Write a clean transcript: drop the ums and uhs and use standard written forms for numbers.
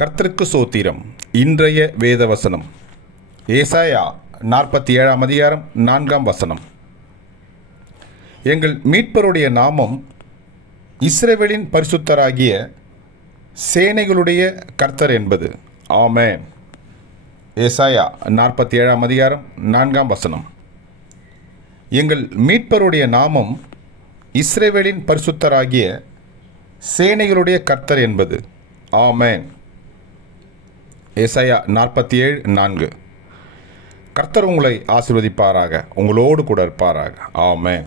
கர்த்தருக்கு சோத்திரம். இன்றைய வேதவசனம் ஏசாயா 47 அதிகாரம் 4 எங்கள் மீட்பருடைய நாமம் இஸ்ரவேலின் பரிசுத்தராகிய சேனைகளுடைய கர்த்தர் என்பது. ஆமென். ஏசாயா 47 அதிகாரம் 4 எங்கள் மீட்பருடைய நாமம் இஸ்ரவேலின் பரிசுத்தராகிய சேனைகளுடைய கர்த்தர் என்பது. ஆமென். ஏசாயா 47:4. கர்த்தர் உங்களை ஆசீர்வதிப்பாராக, உங்களோடு கூட இருப்பாராக. ஆமென்.